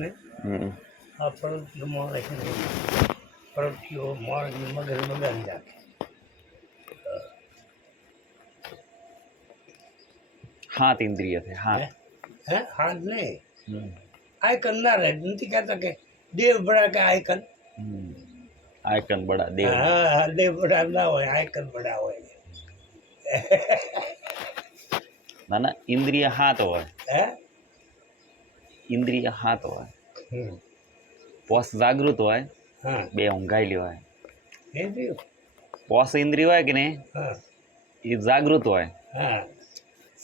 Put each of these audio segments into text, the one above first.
ને આ પડોશીઓ માણસ પડોશીઓ માણસની મગજ બગાડી નાખે. હાથ ઇન્દ્રિય છે હાથ. હે હાથ નહીં આયકન ના રહે. નથી કહેતા કે દેવ બડા કે આયકન. આયકન બડા દેવ. હા દેવ બડા ના હોય, આયકન બડા હોય. ના ના ઇન્દ્રિય હાથ હોય. હે ઇન્દ્રિય હાથ હોય. પોસ જાગૃત હોય, હા બે ઊંઘાયેલી હોય. એ થયું. પોસ ઇન્દ્રિય હોય કે નહીં હા એ જાગૃત હોય, હા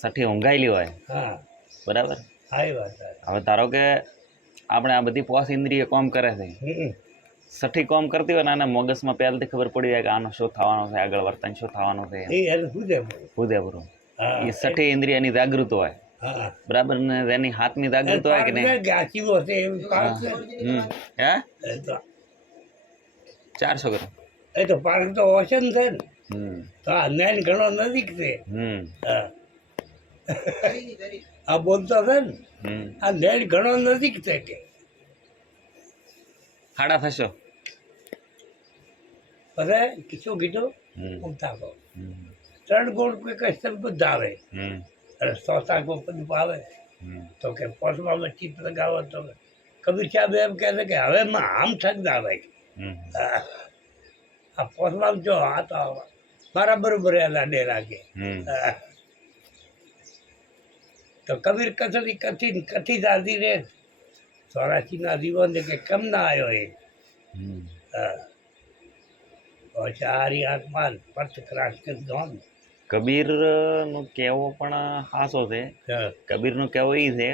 સઠી ઊંઘાયેલી હોય. હા બરાબર. આવી વાત. હવે ધારો કે આપણે આ બધી પોસ ઇન્દ્રિય કોમ કરે છે, સઠી કોમ કરતી હોય ને આના મગજમાં પહેલાથી ખબર પડી જાય કે આનો શું થવાનું છે, આગળ વર્તન શું થવાનું છે. એ એને પૂછે. ઉદયપુર હા એ સઠી ઇન્દ્રિયની જાગૃત હોય. હા બરાબર ને એની હાથની જાગૃત હોય કે નહીં. ગાચીઓ હશે એવું પાર્ક છે. હે એ તો 400 ગ્રામ. એ તો પાર્ક તો ઓશન છે ને. તો આ નાઈન ઘણો નજીક છે. હા આ બોલતો છે ને આ નાઈન ઘણો નજીક છે કે ખાડા થશો. પછી શું કીધું ઉમતા કહો 3 ગુણ કોઈ કસ્તર બુદ્ધ આવે અને 100 ગુણ બધું આવે તો કે પોસમાં ચીપ લગાવો તો કબીર સાહેબ એમ કહે છે કે હવે આમ ઠગ ના આવે. આ પોસમાં જો આ તો મારા બરોબર એના ડેરા કે તો કબીર કથળી કથી દાદી રે 84 જીવન કે કેમ ના આવ્યો એ. ચારી આત્માન પર્થ ક્રાસ કે ધોન. કબીર નું કહેવો પણ હાસો છે. કબીર નું કહેવો એ છે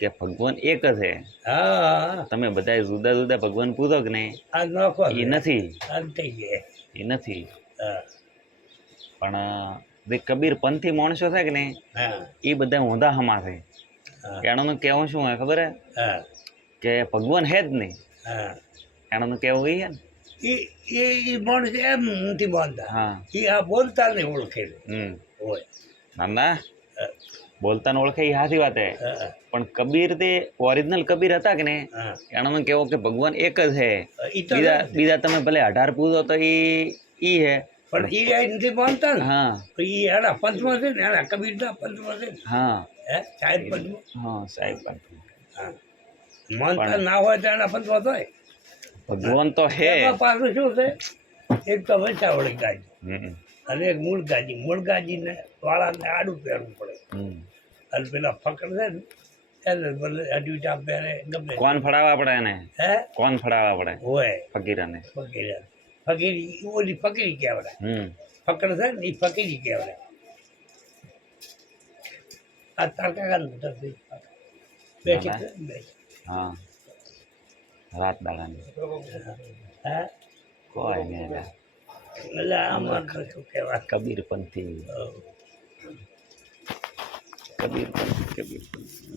કે ભગવાન એક જ છે. હા તમે બધા જુદા જુદા ભગવાન પૂછો કે નહીં આ નોખો એ નથી. થઈ જાય એ નથી. પણ જે કબીર પંથી માણસો છે કે નહીં એ બધા ઊંધા હમા છે. એનું કહેવું શું હોય ખબર હે કે ભગવાન હે જ નહીં. એનું કહેવું એ છે ને એ માણસ એમ નથી માનતા. હા એ આ બોલતા નહીં ઓળખે હોય. ના ના બોલતા ને ઓળખે એ સાચી વાત હે. પણ કબીર તે ઓરિજિનલ કબીર હતા કે નહીં એનો કહેવો કે ભગવાન એક જ છે. બીજા તમે ભલે 18 પૂછો તો ઈ હે પણ એ નથી માનતા ને. હા એ એના પંચમાં છે ને એના કબીરના પંચમાં છે ને. હા હે સાહેબ પંચમાં. હા સાહેબ હા માનતા ના હોય તો એના પંચમાં થાય. ભગવાન તો હે. પાછું શું છે એક તો વંચાવળી ગાજી અને એક મૂળ ગાજીને વાળાને આડું પહેરવું પડે. અને પેલા ફકડ છે ને એને ભલે અડ્યુટા પહેરે ગમે. કોણ ફડાવવા પડે એને. હે કોણ ફડાવવા પડે હોય ફકીરાને. ફકીરી ઓલી ફકીરી કહેવાય. ફકડ છે ને એ ફકીરી કહેવાય. આ તારકા બેઠી. હા રાત દાડાની હા કોઈ નહીં. એટલે આમાં શું કહેવાય કબીર પંથી. કબીર પંથી.